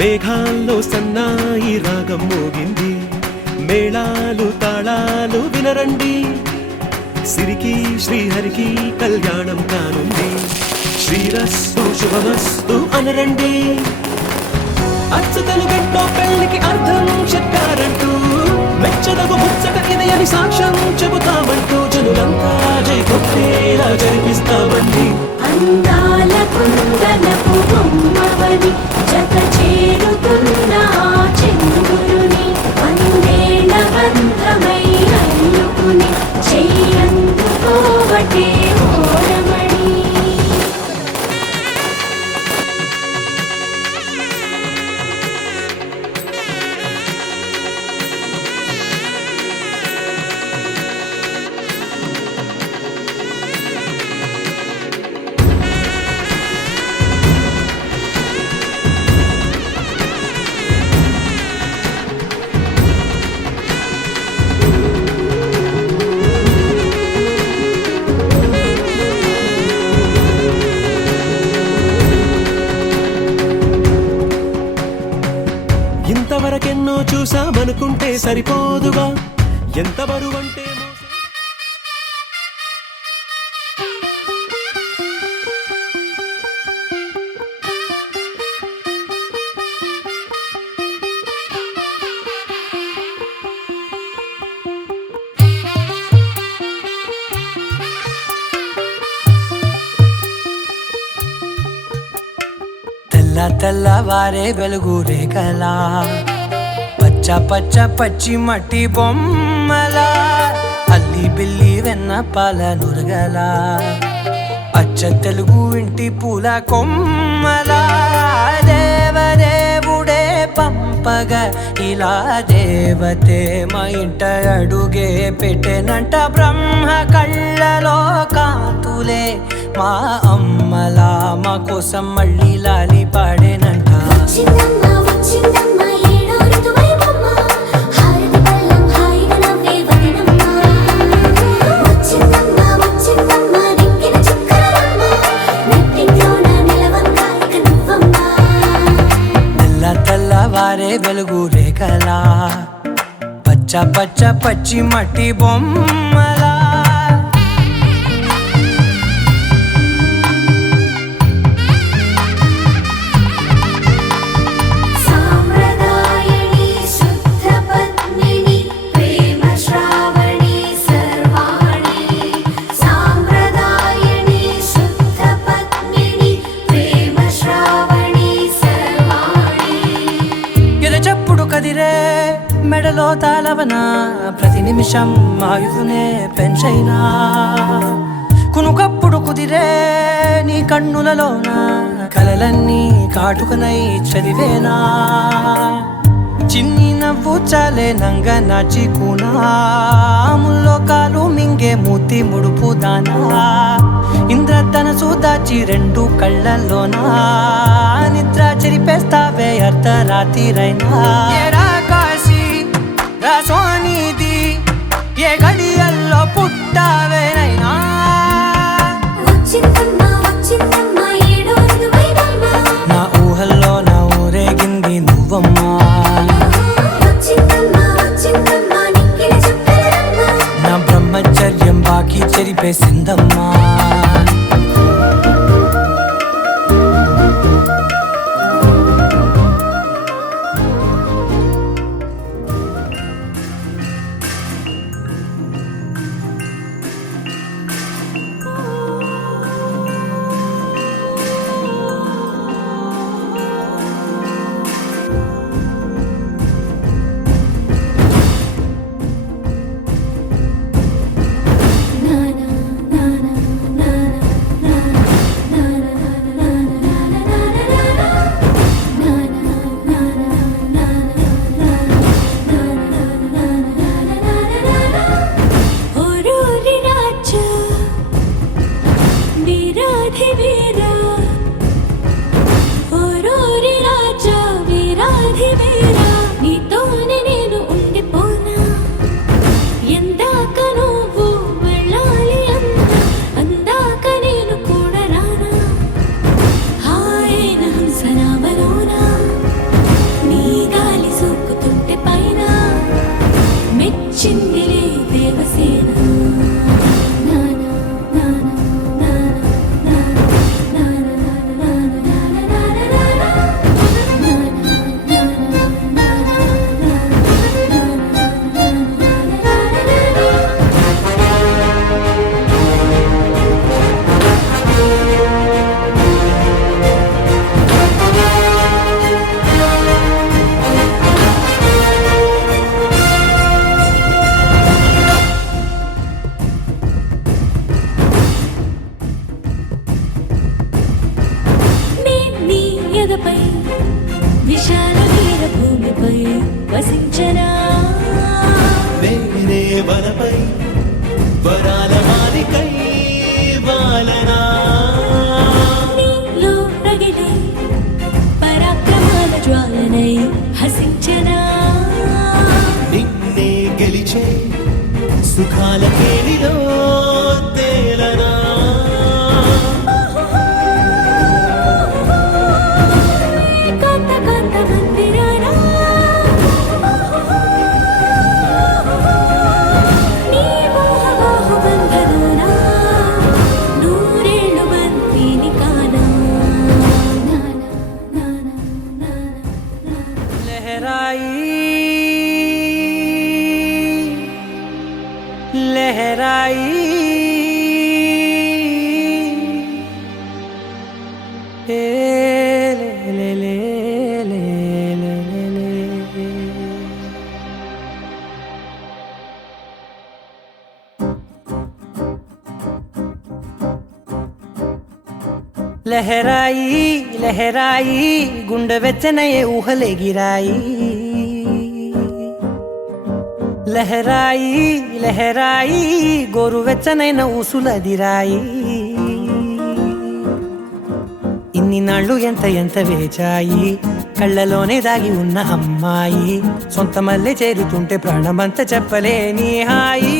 మేఘాల్లో సన్నాయి రాగం మోగింది, మేళాలు తాళాలు వినరండి, సిరికి శ్రీహరికి కళ్యాణం కానుంది, శ్రీరస్తు శుభమస్తు అనరండి. అచ్చు తెలుగంటో పెళ్లికి అర్థం చెప్పారంటూ, మెచ్చదగు ముచ్చట ఇదయని సాక్ష్యం చెబుతామంటూ, జనులంతా జై కొట్టేలా జరిపిస్తామండి. అందాల కుందనపు బొమ్మవని జత చేరుతున్న చెంగురుని, వందేళ్ల బంధమై అల్లుకుని చెయ్యందుకోవటే ఓరమణి. ఇంతవరకెన్నో చూసామనుకుంటే సరిపోదుగా, ఎంత బరువంటే తెల్లవారే వెలుగు రేఖలా, పచ్చ పచ్చ పచ్చి మట్టి బొమ్మలా, అల్లి బిల్లి వెన్న పాల నురగలా, అచ్చ తెలుగు ఇంటి పూల కొమ్మలా, దేవదేవుడే పంపగా ఇలా దేవతే మా ఇంట అడుగే పెట్టెనంట. బ్రహ్మ కళ్ళలో కాంతులే మా అమ్మలా, మా కోసం మళ్ళీ లాలి పాడేనంట. తెల్లవారే వెలుగు రేఖలా, పచ్చ పచ్చ పచ్చి మట్టి బొమ్మలా. కదిరే మెడలో తాళవన, ప్రతి నిమిషం ఆయుధునే పెంచైనా, కునుకప్పుడు కుదిరే నీ కన్నులలోన కలలన్నీ కాటుకనై చదివేనా. చిన్ని నవ్వు చాలే నంగ నాచి కూనాముల్లో కాలు మింగే మూతి ముడుపు దానా, ఇంద్రధనసు దాచి రెండు కళ్ళల్లోనా, నిద్ర చెరిపేస్తావే అర్ధరాత్రిరైనా. కాశీ రాసోనిది ఏ గడియల్లో పుట్టావేనైనా, నా ఊహల్లో నా ఊరేగింది నువ్వమ్మా, నా బ్రహ్మచర్యం బాకీ చెరిపేసిందమ్మా. తానై హసించనా నిన్నే గెలిచే సుఖాల కేలిలో తేలనా కాంత కాంత మందిరానా నీ మోహ బాహు బంధనానా నూరేళ్ళు బంతిని కానా నానా నానా నానా लहराई ए ले ले ले ले ले ले लहराई लहराई गुंड వెచ్చనయే ఊహలే గిరాయి లహరాయి లహరాయి గోరువెచ్చనైన ఊసులదిరాయి ఇన్ని నాళ్ళు ఎంత ఎంత వేచాయి కళ్ళలోనే దాగి ఉన్న అమ్మాయి సొంత మల్లె చేరుతుంటే ప్రాణమంత చెప్పలేని హాయి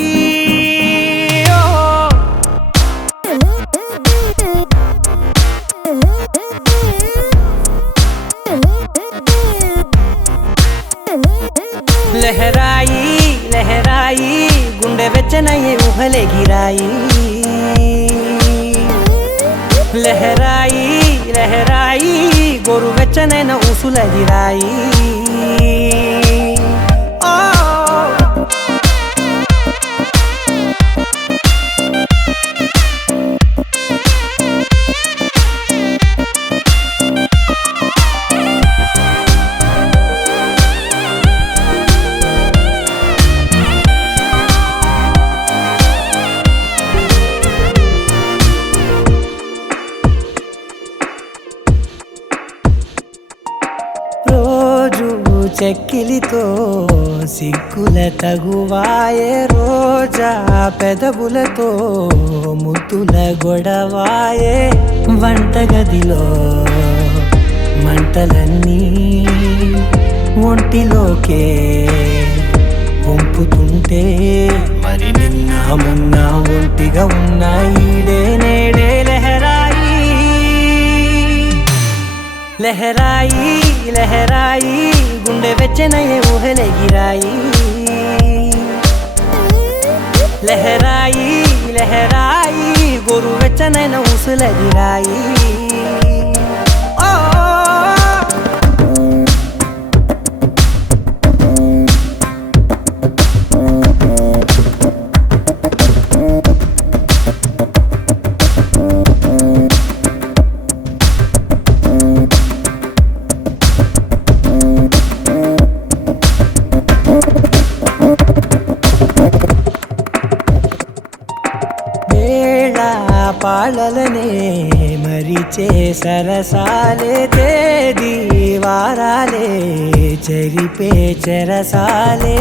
లహరాయి లహరాయి గుండె వెచ్చనయ్యే ఊహలే గిరాయి లహరాయి లహరాయి గోరు వెచ్చనైన ఊసులదిరాయి రోజు చెక్కిలితో సిగ్గుల తగువాయే రోజా పెదవులతో ముద్దుల గొడవాయే వంటగదిలో మంటలన్నీ ఒంటిలోకే వంపుతుంటే మరి నిన్న మొన్న ఒంటిగా ఉన్న ఈడే నేడే లహరాయి లహరాయి లహరాయి గుండె వెచ్చనయ్యే ఊహలే గిరాయి లహరాయి లహరాయి గోరు వెచ్చనైన ఊసులదిరాయి పాలలనే మరిచే సరసాలే తేదీ వారాలే చెరిపే చెరసాలే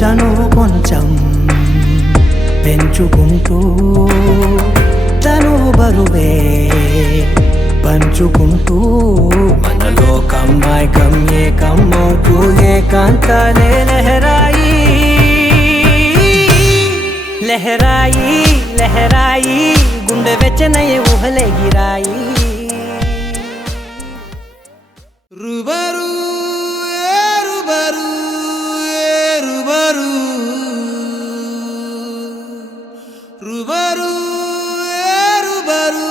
చనువు కొంచెం పెంచుకుంటూ తను బరువే పంచుకుంటూ మనలో కమ్మాయికం ఏకమవుతూ ఏకాంతాలే లహరాయి లహరాయి లహరాయి గుండె వెచ్చనయ్యే ఊహలే గిరాయి రుబరు ఏ రుబరు ఏ రుబరు రుబరు ఏ రుబరు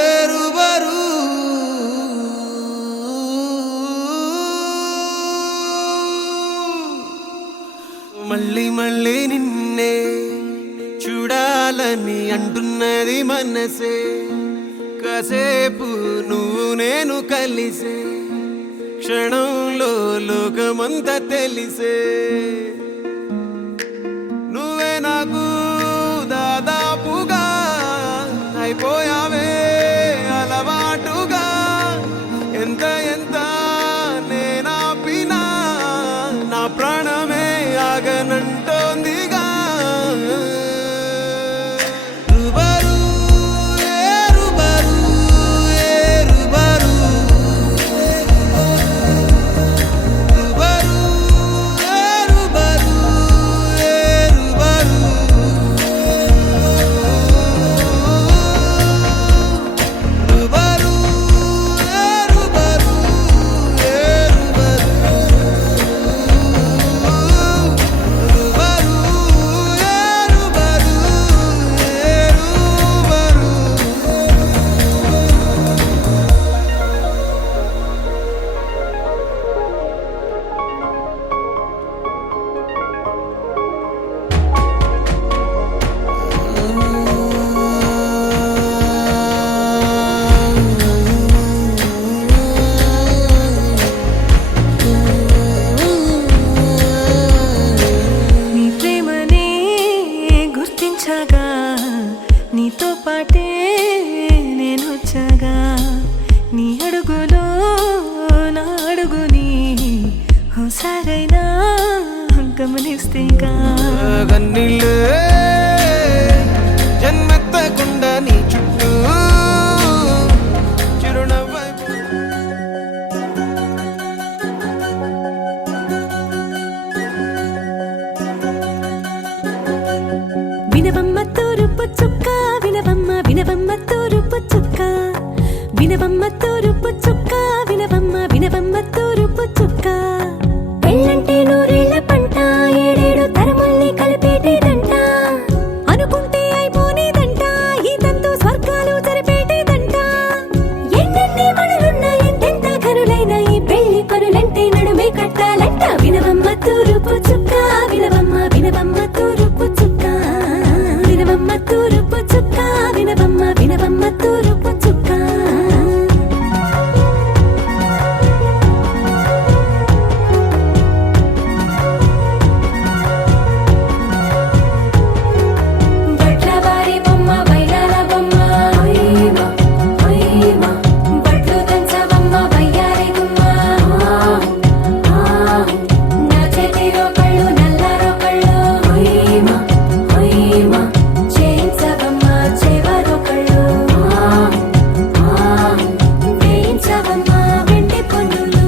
ఏ రుబరు మళ్ళీ మళ్ళీ నిన్నే చూడాలని అంటున్నది మనసే కాసేపు నువ్వు నేను కలిసే క్షణంలో లోకమంతా తెలిసే నువ్వే నాకు దాదాపుగా అయిపోయావే అలవాటుగా ఎంత ఎంత నేనాపినా నా ప్రాణమే ఆగనంటోందిగా ఒకసారైనా గమనిస్తేగా కన్నీళ్ళే జన్మెత్తకుండా నీ చుట్టూ చిరునవ్వై వినవమ్మ తూరుపు చుక్క వినవమ్మ వినవమ్మ తూరుపు చుక్క వినవమ్మ తూరుపు చుక్క వినవమ్మ వినవమ్మ తూరుపు చుక్క పెళ్ళంటే నూరేళ్ల పంట ఏడేడు తరముల్ని కలిపేటేదంట అనుకుంటే అయిపోనేదంట ఈ తంతు స్వర్గాలు జరిపేటేదంట ఎన్నెన్ని మనులున్న ఎంతెంత కనులైన ఈ పెళ్లి పనులంటే నడుమే కట్టాలంట వినవమ్మ తూరుపు చుక్క వినవమ్మ వినవమ్మ తూరుపు చుక్క వినవమ్మ తూరుపు చుక్క వినవమ్మ వినవమ్మ తూరుపు చుక్క బట్లవారి బొమ్మ వైరాల బొమ్మ ఓయ్ మా బట్లు దంచవమ్మ వయ్యారి గుమ్మ నా చేతిలో కళ్ళు నల్లారో కళ్ళు ఓయ్ మా చేయించవమ్మ చేవారో కళ్ళు వేయించవమ్మ వెండి పొన్నులు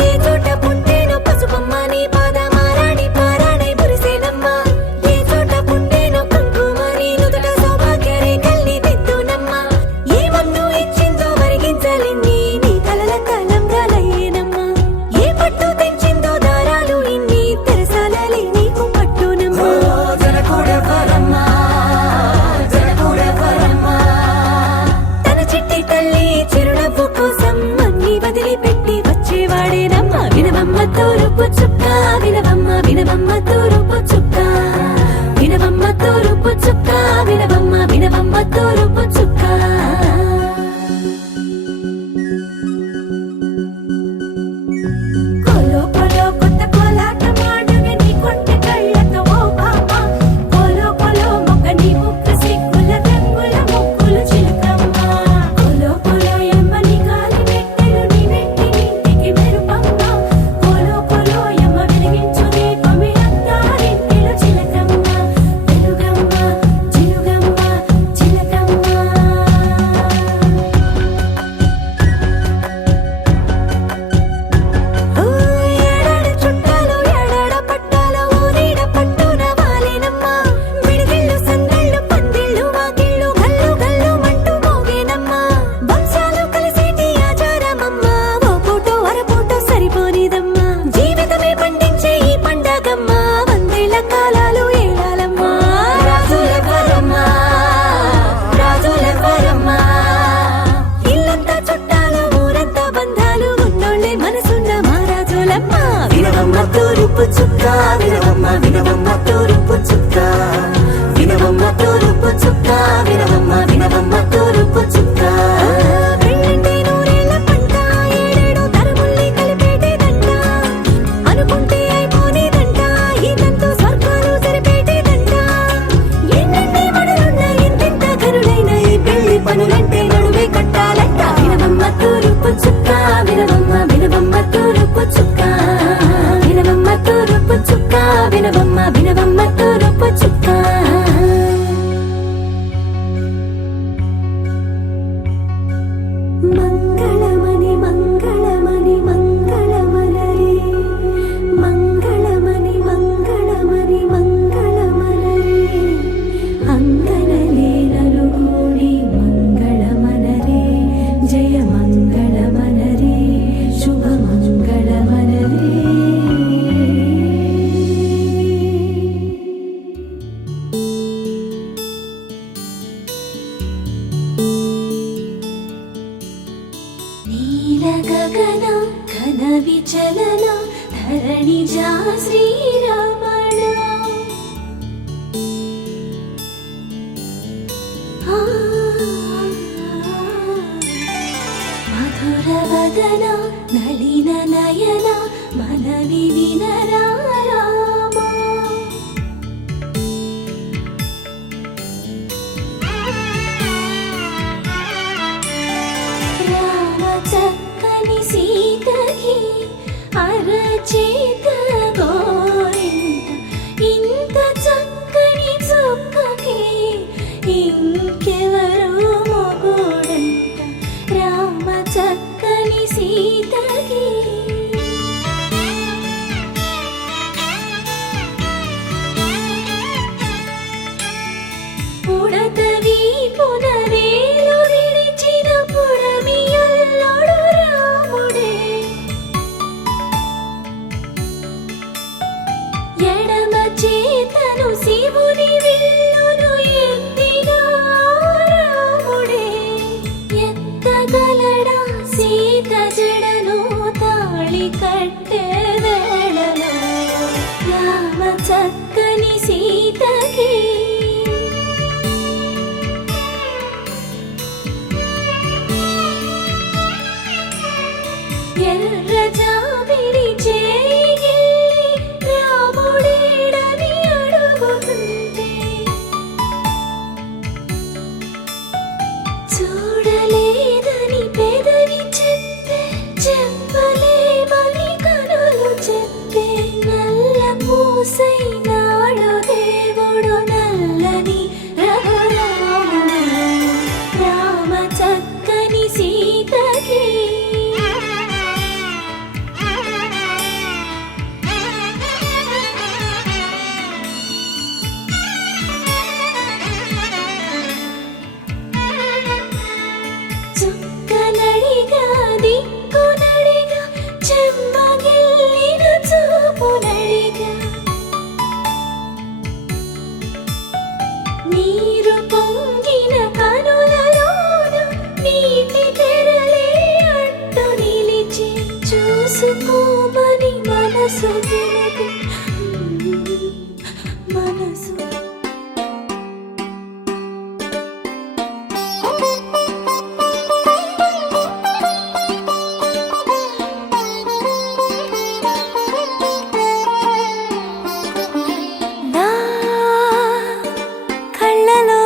ఏ చోట పుట్టేనో పసుపమ్మ నీ పాద మారాడి పారాడై మురిసేనమ్మ ఏ చోట పుట్టేనో కుంకుమ నీ నుదుట సౌభాగ్య రేఖల్ని దిద్దునమ్మ ఏ మన్ను ఇచ్చిందో వరిగించలిన్ని నీ కలల తలంబ్రాలయ్యేనమ్మ ఏ పట్టు తెంచిందో దారాలు ఇన్ని తెరసాలలి నీకు పట్టునమ్మ తన చిట్టి తల్లి చిరునవ్వు కోసం అన్ని వదిలిపెట్టి వచ్చేవాడేనమ్మ వినవమ్మ తూరుపు చుక్క వినవమ్మ వినవమ్మ తూరుపు చుక్క వినవమ్మ తూరుపు చుక్క వినవమ్మ వినవమ్మ తూరుపు చుక్క కోలో కోలో కొత్త కోలాటం ఆడుగే నీ కొంటె కళ్ళతో ఓ బామ్మ కోలో కోలో మొక్క నీ ముక్క సిగ్గుల రంగుల ముక్కులు చిలకమ్మ కోలో కోలో ఎమ్మ నీ కాలి మెట్టెలు నీ వెంటి ఇంటికి మెరుపమ్మ కోలో కోలో ఎమ్మ వెలిగించు దీపమి అత్తారింటిలో చిలకమ్మ వెలుగమ్మ చిలుగమ్మ చిలకమ్మ ఏడాడ చుట్టాలు ఏడాడ పట్టాల ఊరీడ పట్టున వాలేనమ్మ విడిదిళ్ళు సందళ్ళు పందిళ్ళు వాకిళ్ళు గల్లు గల్లు మంటూ మోగేనమ్మ వంశాలు కలిసేటి ఆచారమమ్మ ఓ పూటో అరపూటో సరిపోనిదమ్మ జీవితమే పండించే ఈ పండగమ్మ వందేళ్ల కాలాలు ఏలాలమ్మ రాజులెవ్వరమ్మ రాజులెవ్వరమ్మ ఇల్లంతా చుట్టాలు ఊరంతా బంధాలు ఉన్నోళ్ళే మనసున్న మహారాజులమ్మ వినవమ్మ తూరుపు చుక్క వినవమ్మ వినవమ్మ తూరుపు చుక్క వినవమ్మ తూరుపు చుక్క వినవమ్మ వినవమ్మ తూరుపు చుక్క పెళ్ళంటే నూరేళ్ల పంట ఏడేడు తరముల్ని కలిపేటేదంట అనుకుంటే అయిపోనేదంట ఈ తంతు స్వర్గాలు జరిపేటేదంట ఎన్నెన్ని మనులున్న ఎంతెంత కనులైన ఈ పెళ్లి పనులంటే నడుమే కట్టాలంట వినవమ్మ తూరుపు చుక్క వినవమ్మ వినవమ్మ తూరుపు చుక్క వినవమ్మ తూరుపు చుక్క వినవమ్మ వినవమ్మ తూరుపు చుక్క మంగళమణి మంగళమణి మంగళమలరే మంగళమణి మంగళమణి మంగళమలరే అంగనలే నలుగూడి మంగళమనరే జయ మంగళమనరే శుభ మంగళమనరే నీల గగన ఘన విచలన ధరణిజా శ్రీరమణ మధుర వదన నళిన నయన మనవి వినరామా చేత గోరింట ఇంత చక్కని చుక్కకి ఇంకెవరు మొగుడంట రామ చక్కని సీతకి పుడతవి పునవేలు విడిచిన పుడమియల్లోడు రాముడే ఎడమ చేతను శివుని విల్లును ఎత్తిన రాముడే ఎత్తగలడా సీత జడను తాళి కట్టే వేళలో రామ చక్కని సీతకి ఎర్ర జాబిలి చేయి రాముడేడని అడుగుతుంటే చూడలేదని పెదవి చెప్పే చెప్పలేమని కనులు చెప్పే నల్ల పూసైనాడు దేవుడు నల్లని రఘురాముడు రామ చక్కని సీతకి చుక్కనడిగా దిక్కునడిగా చెమ్మగిల్లిన చూపునడిగా నీరు పొంగిన కనులలోన నీటి తెరలే అడ్డు నిలిచి చూసుకోమని మనసు తెలిపి మనసు నా కళ్ళలో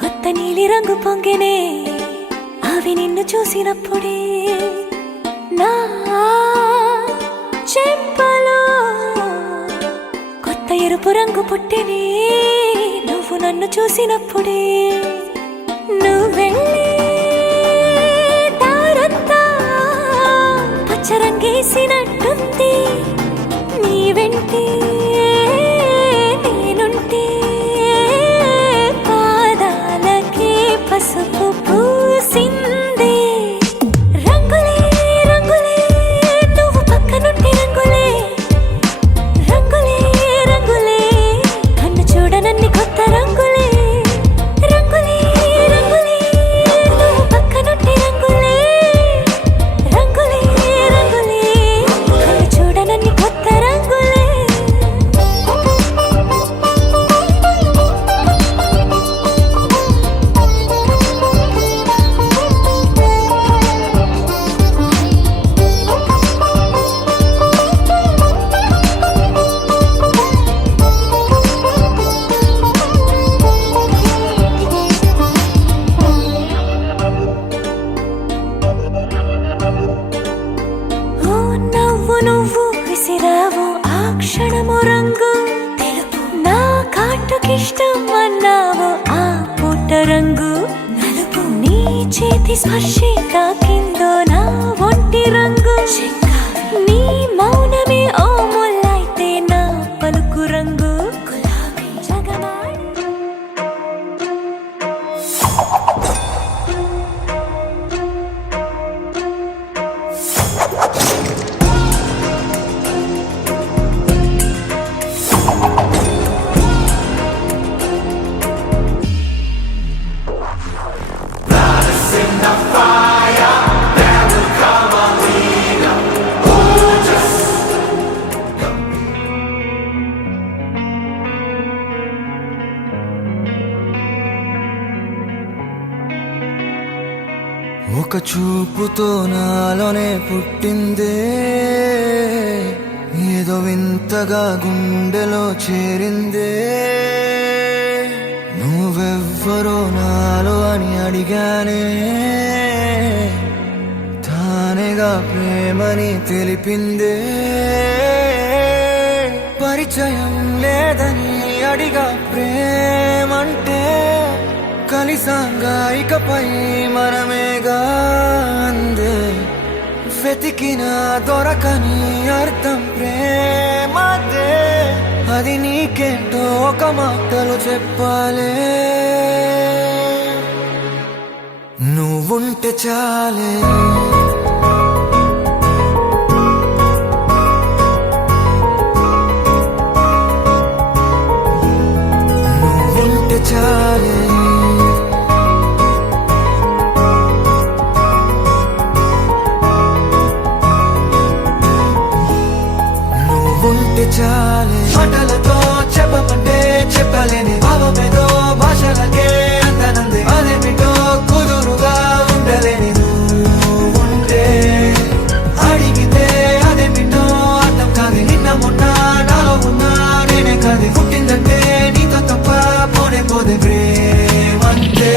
కొత్త నీలి రంగు పొంగెనే అవి నిన్ను చూసినప్పుడే నా చెంపలో కొత్త ఎరుపు రంగు పుట్టెనే నువ్వు నన్ను చూసినప్పుడే నువ్వెళ్ళే దారంతా పచ్చరంగేసినట్టుంది నీ వెంటే నేనుంటే పాదాలకే పసుపు పూసిందే రంగులే రంగులే నువ్వు పక్కనుంటే రంగులే రంగులే రంగులే కన్ను చూడనన్ని కొత్త రంగులే రంగులే రంగులే నువ్వు పక్కనుంటే రంగులే రంగులే రంగులే కన్ను చూడనన్ని కొత్త రంగులే ఓ నవ్వు నువ్వు విసిరావు ఆ క్షణము రంగు తెలుపు నా కాటుకిష్టం అన్నావు ఆ పూట రంగు నలుపు నీ చేతి స్పర్శే తాకిందో నా ఒంటి రంగు నీ మౌనమే ఓ ముల్లైతే నా పలుకు రంగు గులాబీ జగమాడి ఒక చూపుతో నాలోనే పుట్టిందే ఏదో వింతగా గుండెలో చేరిందే నువ్వెవ్వరో నాలో అని అడిగానే తానే నిజమేగా ప్రేమని తెలిపిందే పరిచయం లేదని అడిగా ప్రేమంటే కలిసాంగా ఇకపై మనమేగా అందే వెతికిన దొరకని అర్థం ప్రేమదే అది నీకేంటో ఒక మాటలు చెప్పాలే నువ్వుంటే చాలే నువ్వుంటే చాలే నువ్వుంటే చాలే మాటలతో చెప్పమంటే చెప్పలేని భావమేదో భాషలకే అందనందే అదేమిటో కుదురుగా ఉండలేని నువ్వుంటే అడిగితే అదేమిటో అర్థం కాదు నిన్న మొన్న నాలో ఉన్నా నేనే కాదు పుట్టిందంటే నీతో తప్ప పోనే పోదే ప్రేమంతే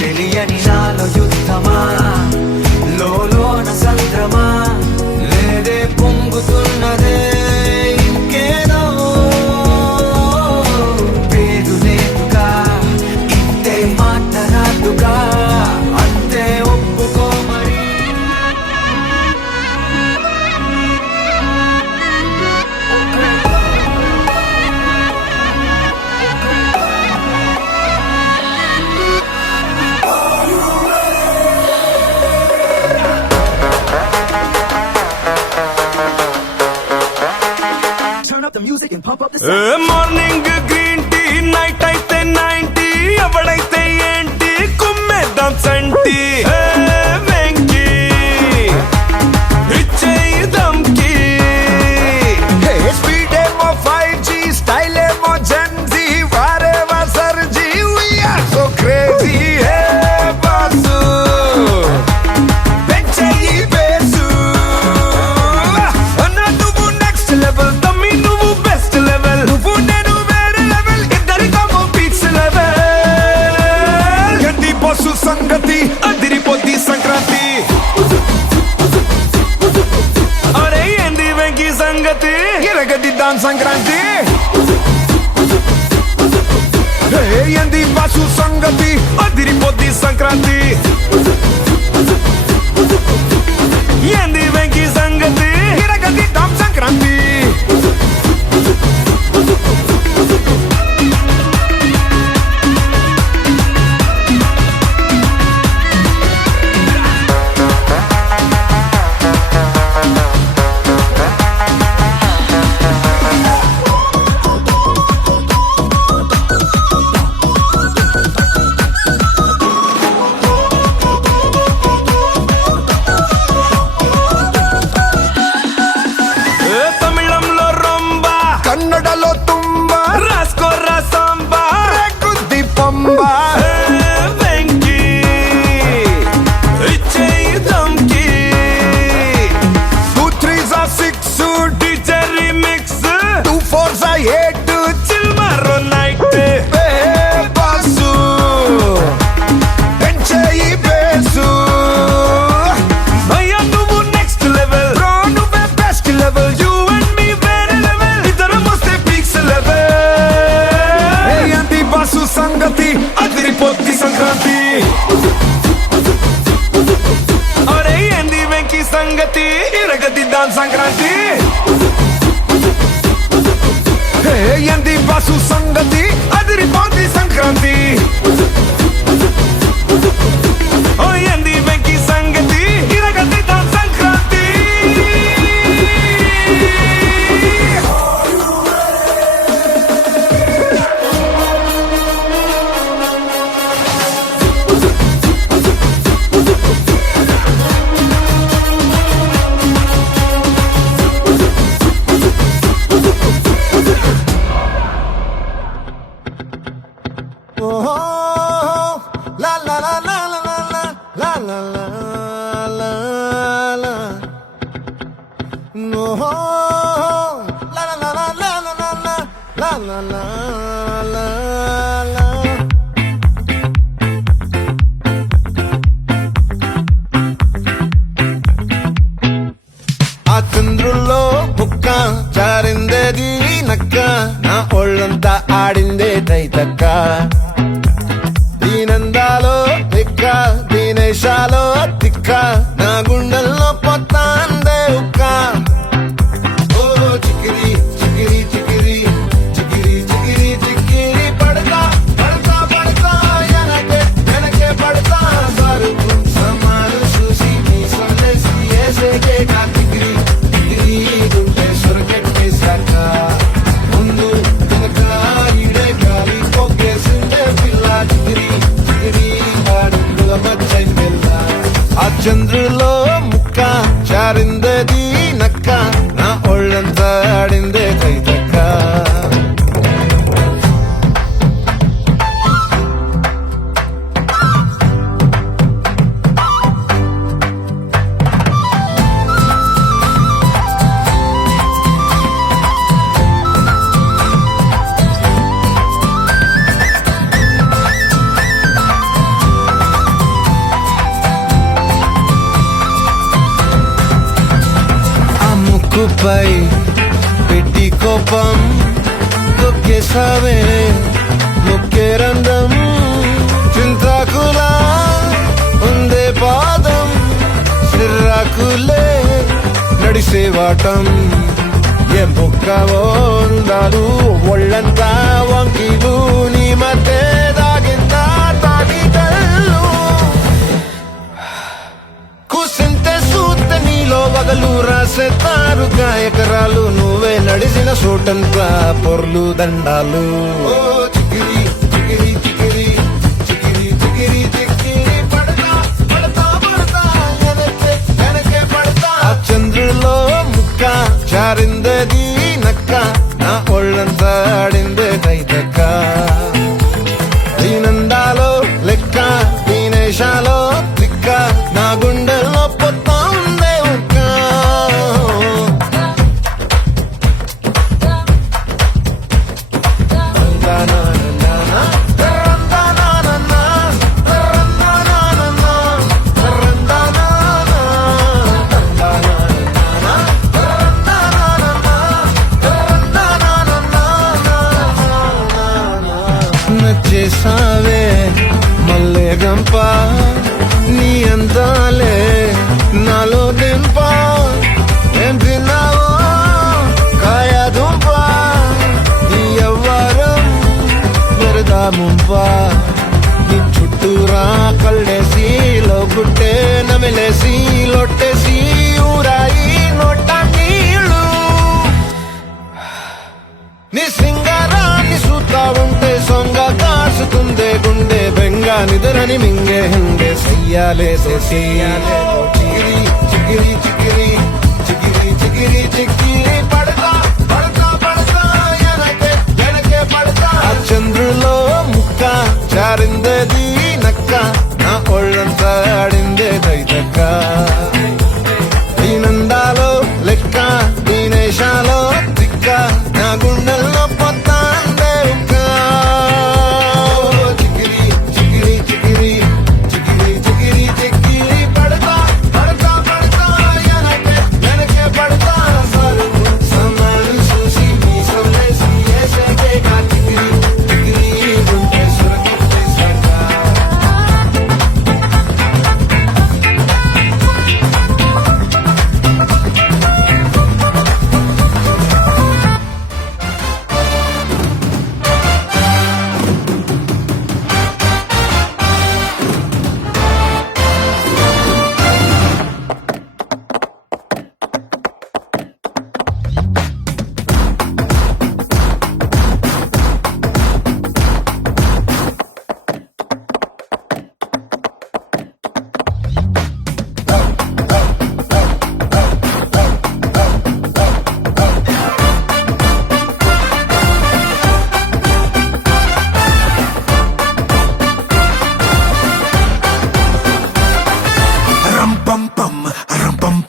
తెలియని నాలో యుద్ధమా లోన సంద్రమా లేదే పొంగుతున్నదే ఇంకేదో పేరు లేదుగా ఇంతే మాట్లాడుగా అంతే ఒప్పుకో మరి మార్నింగ్ గ్రీన్ టీ నైట్ అయితే 90 ఎవడైతే ఏంటి కుమ్మేద్దాం సంటి వెంకి ఇచ్చేయి దమ్కి స్పీడ్ ఏమో 5G స్టైల్ ఏమో జెన్జీ వారేవా సర్జీ వీఆర్ సో క్రేజీ బాసు పెంచేయి బేసు అన్న నువ్వు నెక్స్ట్ లెవెల్ తమ్మి నువ్వు బెస్ట్ లెవెల్ నువ్వు నేను వేరే లెవెల్ ఇద్దరికమో పీక్స్ లెవెల్ ఎంది బస్సు సంగతి అదిరిపోద్ది సంక్రాంతి అరే ఎంది వెంకి సంగతి ఇరగదిద్దాం సంక్రాంతి ఎంది బస్సు సంగతి అదిరిపోద్ది సంక్రాంతి ఏంది వెంకి సంగతి ఇరగదిద్దాం సంక్రాంతి సంక్రాంతి ఎంది బాసు సంగతి అదిరిపోద్ది సంక్రాంతి ఎంది వెంకి సంగతి ఇరగదిద్దా Sankranti La la la la la la la la la la la. No. La la la la la la la la la la la la. ఆ చంద్రుల్లో బుక్క జారిందేది నక్క నా ఒళ్ళంతా ఆడిందే తైతక్క దీనందాలో తిక్క దీనేశాలో తిక్క నా గుండెల్లో పొత్తాందే ఉక్క ఓ చికిరి చికిరి చికిరి చికిరి చికిరి చికిరి పడతా పడతా పడతా వెనకే పడతా సరుకు సమాలు చూసి మీ సందేశి ఏసేకే కా చికిరి చికిరి గుంటే సొరకెట్టేశాక ముందు వెనక ఈడే గాలి పొగ్గేసిందే పిల్ల చికిరి చికిరి అడుగుల మధ్య పిల్ల ఆ చంద్రులో ముక్క చారిందది నక్క నా ఒళ్ళంతా ఆడిందే కైతక్క ముక్కుపై పెట్టి కోపం తొక్కేసావే ముక్కే రంధం చింతాకులా ఉందే పాదం సిర్రాకులే నడిసేవాటం ఏ బొక్కవో ఉండాలు ఒళ్ళంతా వంకీలు నీ మధ్య దాగిందా తాగిటల్లు కూసింతే సూత్తే నీలో వగలు రాసేతారు గాయకరాలు నువ్వే నడిసిన చోటంతా పొర్లు దండాలు ఓ చికిరి చికిరి చికిరి చికిరి చికిరి చికిరి పడతా పడతా పడతా వెనకే పడతా ఆ చంద్రులో ముక్క చారిందది నక్క నా ఒళ్ళంతా ఆడిందే కైతక్క దీనందాలో లెక్క దీనేశాలో తిక్క నా గుండెల్లో పొత్తా ఉందే ఉక్క నచ్చేసావే మల్లె గంప నీ అందాలే నాలో దింప ఏం తిన్నావో కాయ దుంప నీ ఎవ్వరం మెరదా ముంప నీ చుట్టూరా కళ్ళేసి లోగుట్టే నమిలేసి లొట్టేసి ఊరాయి నోట నీళ్ళు నీ సింగారాన్ని చూస్తా ఉంటే సొంగ కాసుకుందే గుండె బెంగ నిదురని మింగే హంగే సయ్యాలే సయ్యాలే చిగిరి చిగిరి చిగిరి చిగిరి చిగిరి చిగిరి పడతా పడతా పడతా వెనకే పడతా ఆ చంద్రులో ముక్క చారిందది నక్క నా ఒళ్ళంతా ఆడిందే కైతక్క దీనందాలో లెక్క దీనేశాలో తిక్క నా గుండెల్లో పొత్తాందే ఉక్క చికిరి చికిరి చికిరి చికిరి చికిరి చికిరి పడతా పడతా పడతా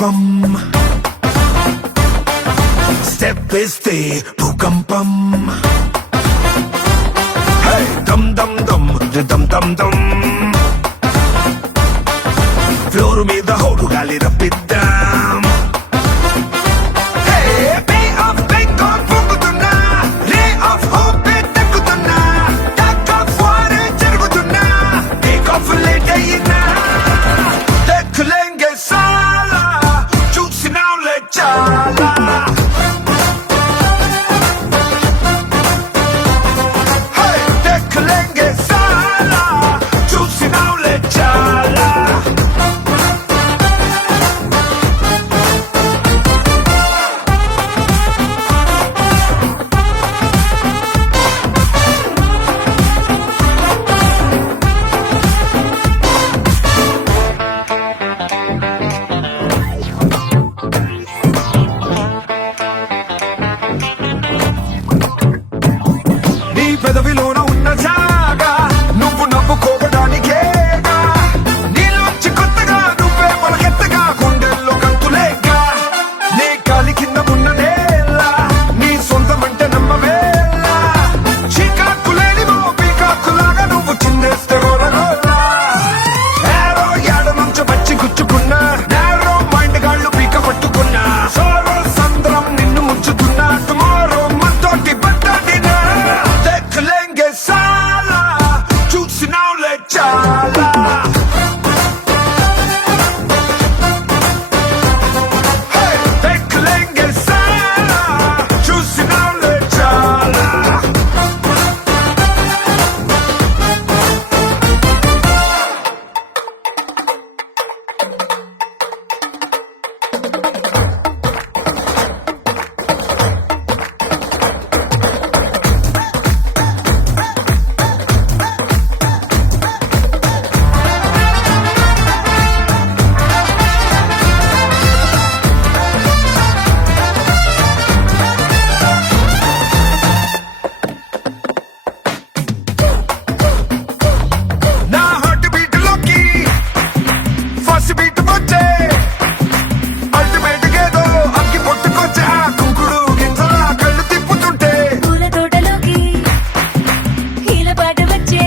పుష్పం స్టెప్ వేస్తే భూకంపం దమ్ దమ్ దమ్ దమ్ దమ్ దమ్ ఫ్లోర్ మీద హోరు గాలి రప్పిద్దాం Bay of Bengal పొంగుతున్నా రే ఆఫ్ హోప్ తగ్గుతున్నా టక్ ఆఫ్ వార్ జరుగుతున్నా టేక్ ఆఫ్ లేట్ అయినా దేఖలేంగే సాలా చూసినాంలే చాలా దేఖలేంగే సాలా చూసినాంలే చాలా నీ పెదవిలోన ఉన్న జాగా నువ్వు నవ్వుకోవడానికేగా నీలోంచి కొత్తగా నువ్వే మొలకెత్తగా గుండెల్లో గంతులేగా నీ కాలి కింద ఉన్న నేల నీ సొంతమంటే నమ్మవేలా చీకాకులేని పీకాకులాగా నువ్వు చిందేస్తే గోరగోలా ఏరో ఏడ నుంచి వచ్చి గుచ్చుకున్నా నేరో మైండ్ గాళ్ళు పీక పట్టుకున్నా సోరో సంద్రం నిన్ను ముంచుతున్నా టుమారో మనతోటి బట్టడినా దేఖలేంగే సాలా చూసినాంలే చాలా దేఖలేంగే సాలా చూసినాంలే చాలా నా హార్ట్ బీట్ లోకి ఫస్ట్ బీట్ వచ్చే అల్టిమేట్ ఏదో అక్కి పొట్టుకొచ్చే ఆ కుంకుడు గింజల కళ్ళు తిప్పుతుంటే పూల తోటలోకి హీల పాట వచ్చే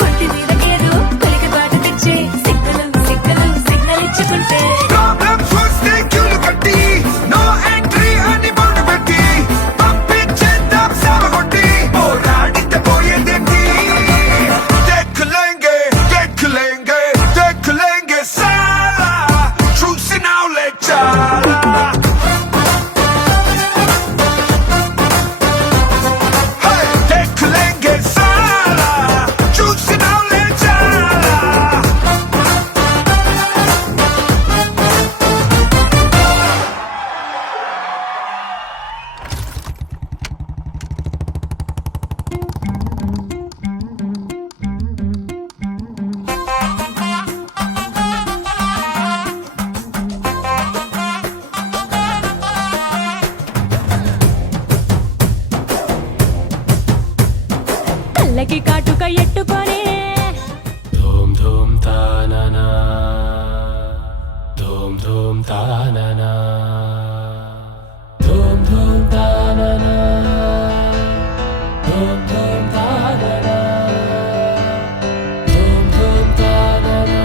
ఒంటి మీదకేదో కొలిక పాట తెచ్చే సిగ్గులు సిగ్గులు సిగ్నల్ ఇచ్చుకుంటే ప్రాబ్లమ్స్ వస్తే క్యూలు కట్టి నో ఎంట్రీ అని బోర్డు పెట్టి పంపించేద్దాం సాగొట్టి పోరాడితే పోయేదేంటి దేఖలేంగే దేఖలేంగే దేఖలేంగే సాలా చూసినాంలే చాలా దేఖలేంగే సాలా చూసినాంలే చాలా కళ్ళకి కాటుక ఎట్టుకొని ధూమ్ ధూమ్ తాననా ధూమ్ ధూమ్ తాననా ధూమ్ ధూమ్ తాననా ధూమ్ ధూమ్ తాననా ధూమ్ ధూమ్ తాననా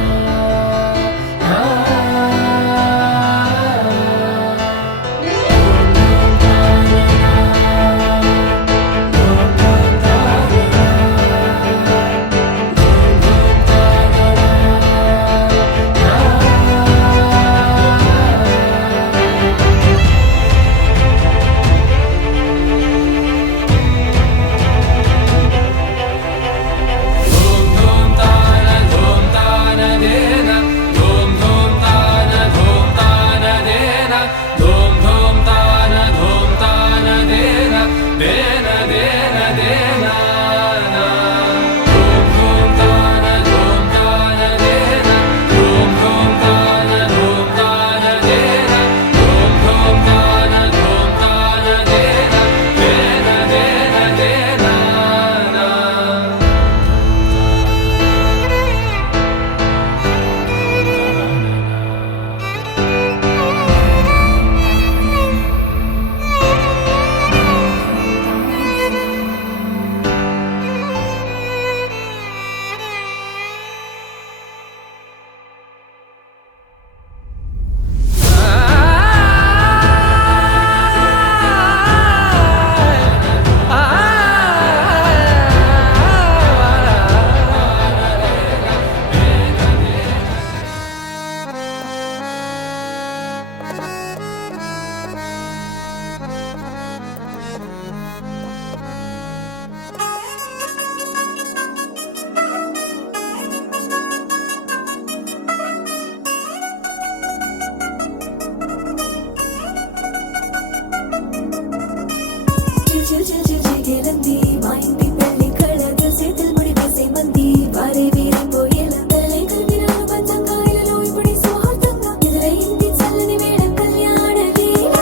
జిగేలంది మా ఇంటి పెళ్లి కళగా చేతులు ముడి వేసే మంది వారే వీరిపోయేలా తలే కలిపిన అనుబంధంగా ఇలలో ఇప్పుడు సౌహార్దంగా ఎదురైంది చల్లని వేళ కళ్యాణ లీల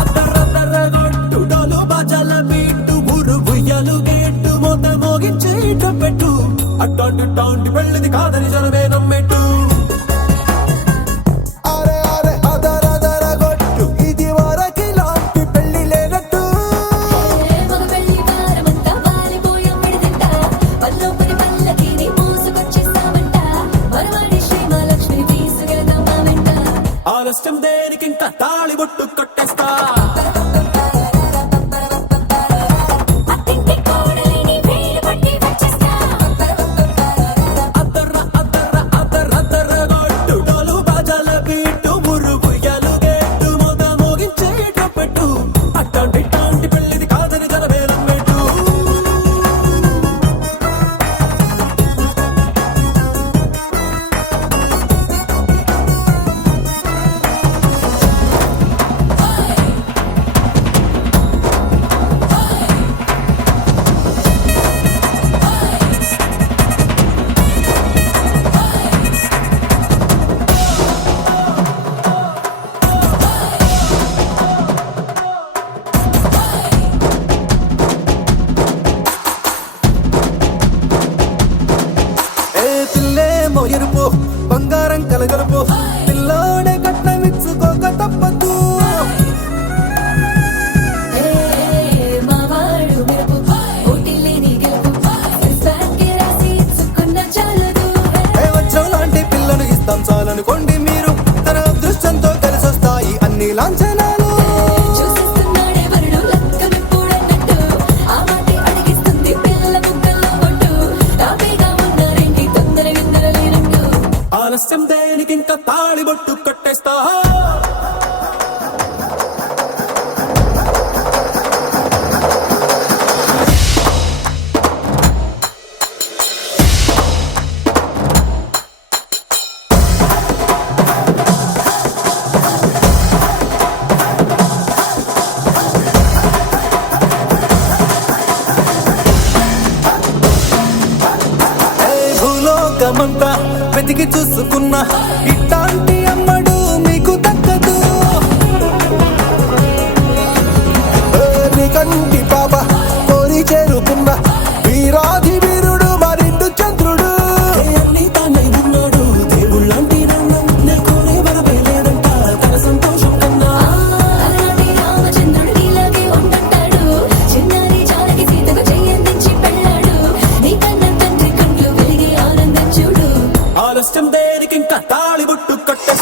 అద్దరద్దరగొట్టు డోలు బాజాల బీటు ఊరు ఉయ్యాలు గేట్టు మోత మోగించే పెట్టు అట్టాంటి టాంటి పెళ్ళిది కాదని జనమే నమ్మెట్టు అరే అరే అదరదరగొట్టు ఇది వరకి లాంటి పెళ్లి లేనట్టు మగ పెళ్లి వారమంతా వాలిపోయాం విడిదింట పల్లోపరి పల్లకిని మోసుకొచ్చేస్తామంట మరవాడి శ్రీమహాలక్ష్మి తీసుకెళ్దాం మా వెంట ఆలస్యం దేనికింత తాళిబొట్టు కొట్టేస్తా అత్తింటి కోడలిని వేలు పట్టి వచ్చేస్తా అద్దరద్దరగొట్టు డోలు బాజాల బీటు ఊరు ఉయ్యాలు గేట్టు మోత మోగించే పెట్టు అట్టాంటి టాంటి పెళ్ళిది కాదని జనమే నమ్మెట్టు ఏ పిల్లేమో ఎరుపు బంగారం కలగలుపు పిల్లోడే కట్నమిచ్చుకోక తప్పదు మావాడు మెరుపు ఓటిల్లేని గెలుపు ఇస్తాకే రాసి ఇచ్చుకున్న చాలదు ఏ వచ్చం లాంటి పిల్లను ఇస్తాం చాలనుకోండి మీరు తన అదృష్టంతో కలిసొస్తాయి అన్ని లాంఛనాలు చూసేస్తున్నాడే వరుడు లక్కమిప్పుడన్నట్టు ఆ మాటే అడిగిస్తుంది పిల్ల ముక్కల్లో ఒట్టు తాపీగా ఉన్నారేంటి తొందర విందర లేనట్టు ఆలస్యం దేనికింత తాళిబొట్టు కొట్టేస్తా ఏ భూలోకమంతా వెతికి చూసుకున్నా ఇట్లాంటి అమ్మడు మీకు దక్కదు ఏ నీ కంటి పాప కోరి చేరుకున్న వీరాధి వీరుడు మరిండు చంద్రుడు అన్ని తానై ఉన్నాడు దేవుళ్ళంటి నన్ను నే కోరే వరమే లేదంట తన సంతోషం కన్నా అలాంటి రామచంద్రుడు నీలాగే ఉంటుంటాడు చిన్నారి జానకి సీతకు చెయ్యందించి పెళ్ళాడు నీ కన్న తండ్రి కంట్లు వెలిగి ఆనందం చూడు ఆలస్యం దేనికింత తాళిబొట్టు కొట్టేస్తా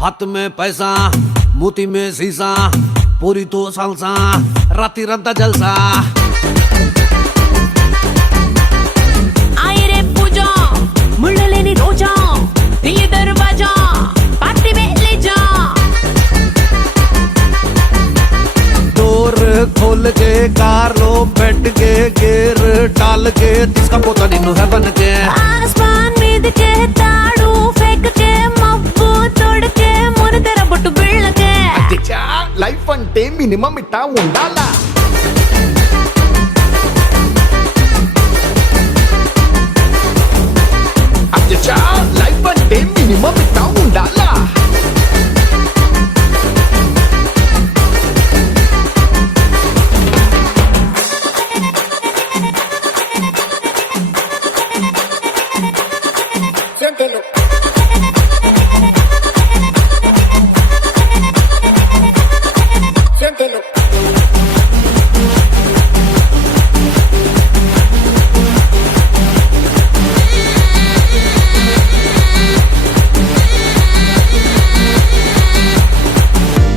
हाथ में पैसा मोती में शीशा पूरी तो सालसा राती रंता जलसा आए रे पूजा मुड़ लेनी रोजा ये दरवाजा पार्टी में ले जा डोर खोल के कार लो बैठ के गेर डाल के तिसका पोता निन्नु है बन के आसमान మీద के తాడు फेंक के మబ్బు తోడకే మొన తెర బొట్టు బిళ్ళకే అచ్చా లైఫ్ అంటే మినిమం ఇట్టా ఉండాలా అచ్చా లైఫ్ అంటే మినిమం ఇట్టా ఉండాలా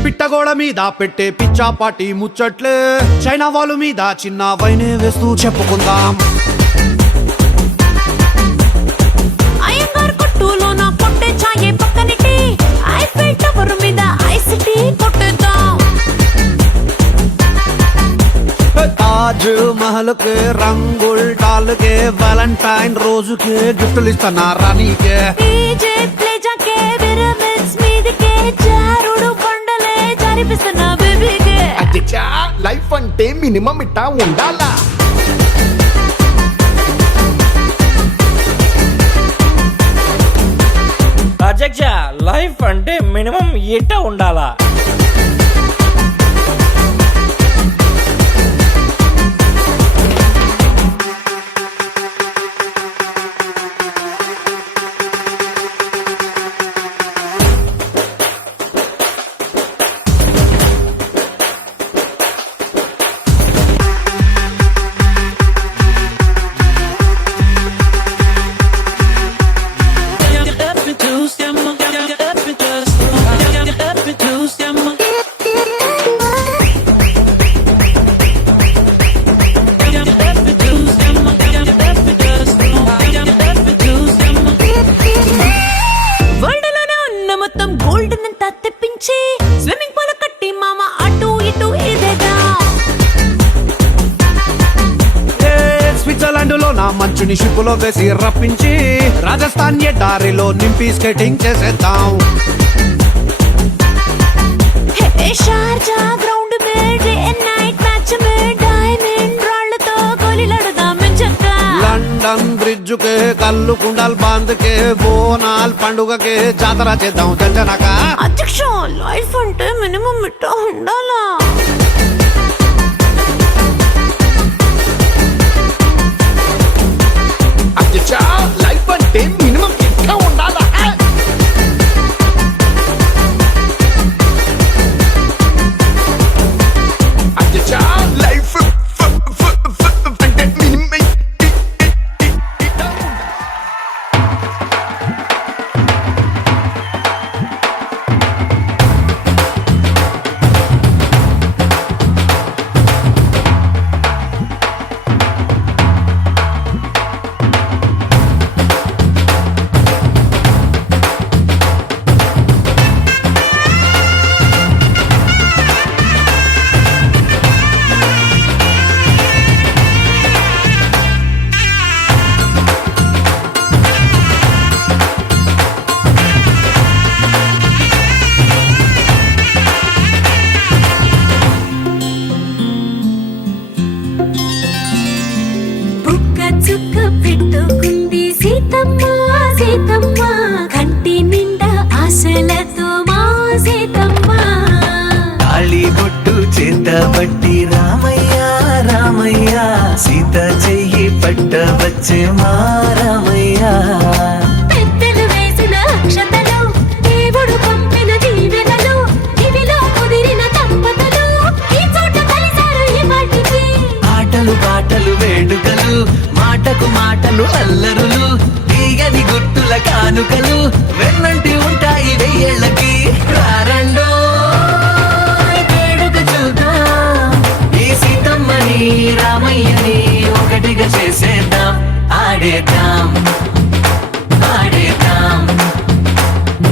పిట్టగోడ మీద పెట్టే పిచ్చాపాటి ముచ్చట్లే చైనా వాళ్ళ మీద చిన్న వైనే వేస్తూ చెప్పుకుందాం అయ్యంగార్ కొట్టులో నా కొట్టే చాయే పక్కనిటి ఐఫిల్ టవర్ మీద ఐసిటీ కొట్టేద్దాం తాజ్ महल के रंगुल डाल के वैलेंटाइन रोज के गिफ्टలు ఇస్తానా రానీకే డీజే ప్లే జాకే పిరమిడ్స్ మీదకే జారుడు కొండలే జారిపిస్తున్నా బేబీకే అచ్చా లైఫ్ అంటే మినిమం ఇట్టా ఉండాలా అధ్యక్ష లైఫ్ అంటే మినిమం ఎట్ట ఉండాలా వరల్డ్ లోనే ఉన్న మొత్తం గోల్డ్ నంతా తెప్పించి స్విమ్మింగ్ పూల్ కట్టి మామ అటు ఇటు ఇదేగా స్విట్జర్లాండ్ లో నా మంచుని షిప్పులో వేసి రప్పించి రాజస్థాన్ ఎడారిలో నింపి స్కేటింగ్ చేసేద్దాం हे शारजा ग्राउंड में डे एंड नाइट मैच में डायमंड రాళ్ళతో గోలీలాడుదాం చక్కా లండన్ బ్రిడ్జ్ కే కల్లు కుండల్ బాంద్ కే బోనాల్ పండుగకే జాతర చేద్దాం జంజనక అధ్యక్ష లైఫ్ అంటే మినిమం ఇట్ట ఉండాలా అచ్చా లైఫ్ అంటే మినిమం ఇట్టా ఉండాలా అచ్చా లైఫ్ అంటే మినిమం ఇట్టా ఉండాలా బుక్క చుక్క పెట్టుకుంది సీతమ్మ సీతమ్మ కంటి నిండా ఆశలతో మా సీతమ్మ తాళి బొట్టు చేత బట్టి రామయ్య రామయ్య సీత చెయ్యి పట్ట వచ్చే మా రామయ్య పెద్దలు వేసిన అక్షతలు దేవుడు పంపిన దీవెనలు ఇవిలో కానుకలు వెన్నంటి ఉంటాయి వెయ్యేళ్ళకి రారండో వేడుక చూద్దాం ఈ సీతమ్మని రామయ్యని ఒకటిగా చేసేద్దాం ఆడేద్దాం ఆడేద్దాం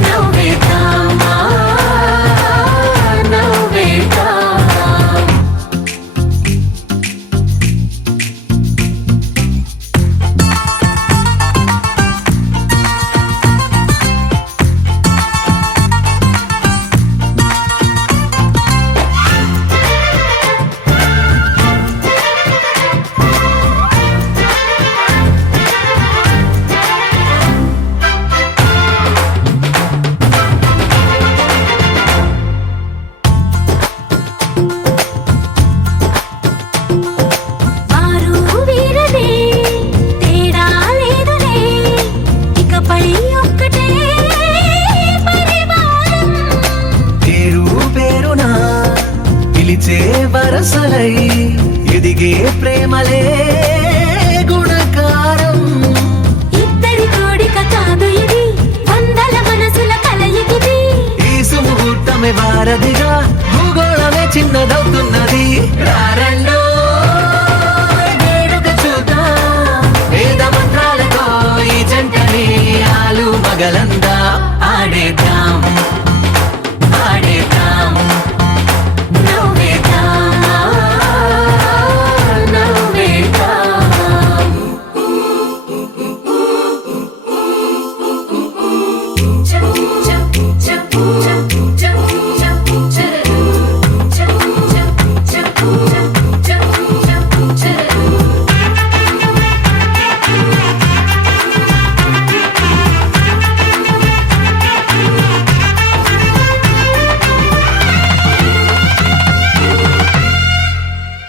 నవ్వేద్దాం నవ్వేద్దాం ఆరు వీరనే తేడా లేదులే ఇకపై ఒక్కటే పరివారం పేరు పేరునా పిలిచే వరసలై ఎదిగే ప్రేమలే గుణకారం ఇద్దరి కోడిక కాదు ఇది వందల మనసుల కలయికిది ఈ సుముహూర్తమే వారధిగా భూగోళమే చిన్నదవుతున్నది రారండో వేడుక చూద్దాం వేద మంత్రాలతో ఈ జంటని ఆలు మగలందా ఆడేద్దాం ఆడేద్దాం నవ్వేద్దాం నవ్వేద్దాం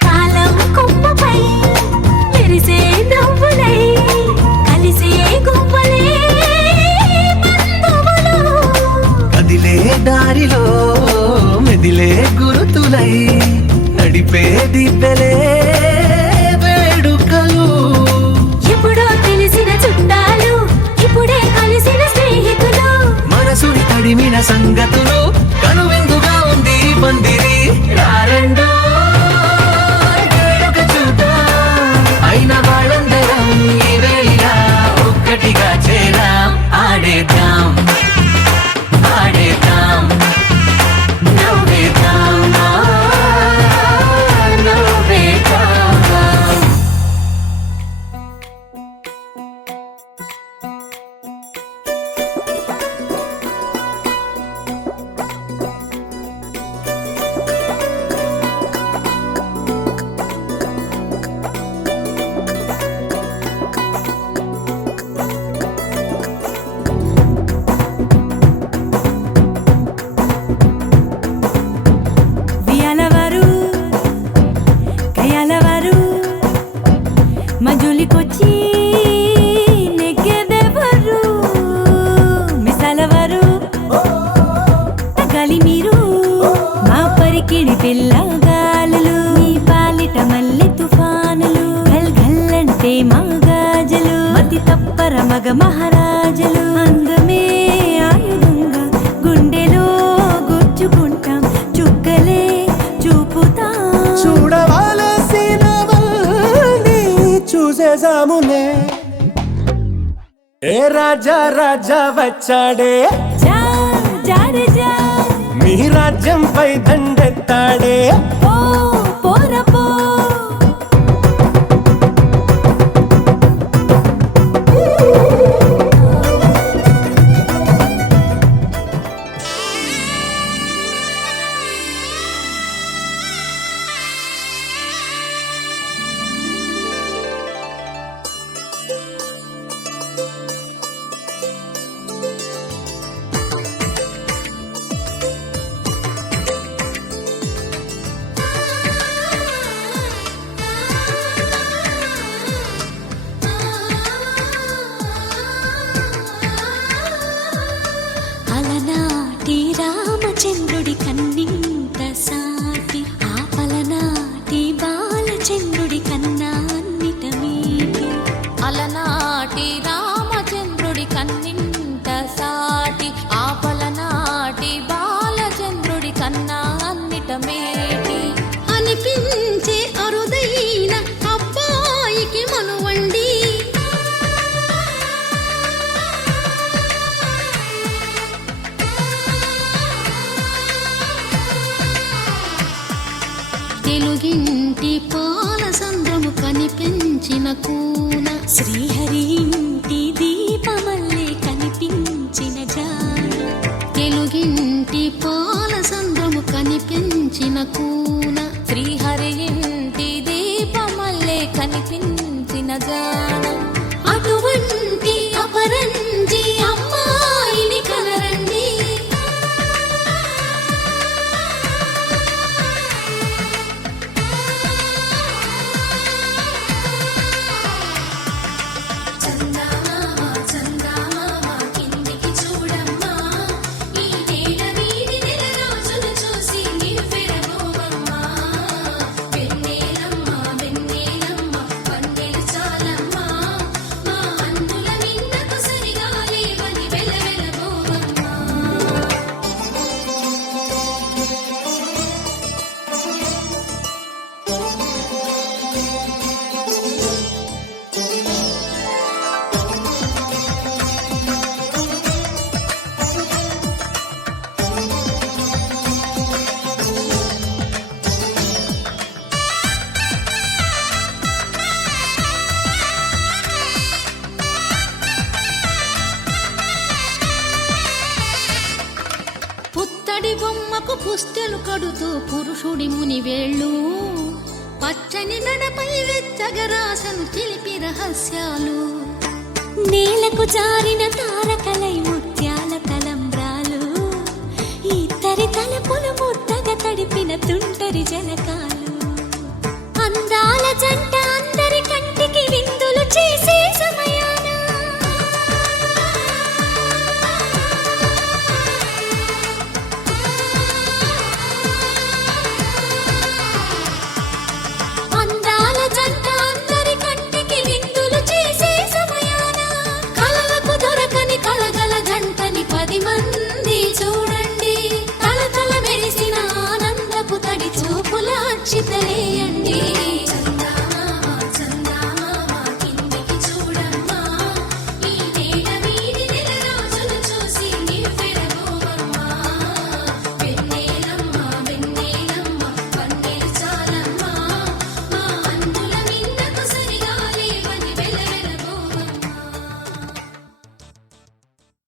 కాలం కొమ్మపై మెరిసే నవ్వులై కలిసే గువ్వలే బంధువులు కదిలే దారిలో మెదిలే గురుతులై నడిపే దిబ్బెలే వేడుకలు ఎప్పుడో తెలిసిన చుట్టాలు ఇప్పుడే కలిసిన స్నేహితులు మనసుని తడిమిన సంగతులు కనువిందుగా ఉంది ఈ పందిరి రారండో వేడుక చూద్దాం అయిన వాళ్ళందరం ఈ వేళ ఒక్కటిగా చేరాం ఆడేద్దాం ఆడేద్దాం నవ్వేద్దాం నవ్వేద్దాం వియాలవారు కయాలవారు మజులికొచ్చి నెగ్గెదెవరు మిసాలవారు తగాలి మీరు మా పరికిణి పిల్లగాలులు మీ పాలిట మల్లె తుఫానులు గల్ గల్లంటే మా గాజలు మతి తప్పర మగ మహారాజలు అందమే ఆయుధంగా గుండెలో గుచ్చుకుంటాం చుక్కలే చూపుతాం చూడవలసినవన్నీ చూసేసాములే ఏ రాజా రాజా వచ్చాడే జా జారే జా మీ రాజ్యంపై దండెత్తాడే పో పోర పో తెలుగింటి పాల సంద్రము కనిపించిన కూన శ్రీహరి ఇంటి దీపమల్లే కనిపించిన జాన తెలుగింటి పాల సంద్రము కనిపించిన కూన శ్రీహరి ఇంటి దీపమల్లే కనిపించిన జాన అటువంటి అపరంజి అమ్మాయిని కనరండి చందమామ చందమామ కిందికి చూడమ్మా ఈ నేల వీధి నెల రోజులు చూసి నివ్వెరబోవమ్మా వెన్నెలమ్మ వెన్నెలమ్మ వన్నెలు చాలమ్మా మా అందుల నిన్నకు సరిగా లేవని వెలవెలబోవమ్మా పుత్తడి బొమ్మకు పుస్తెలు కడుతూ పురుషుడి ముని వేళ్ళు పచ్చని నడపై వెచ్చగరాసను చిలిపి రహస్యాలు నేలకు జారిన తారకలై ముత్యాల తలంబ్రాలు ఇద్దరి తలపులు ముద్దగా తడిపిన తుంటరి జలకాలు అందాల జంట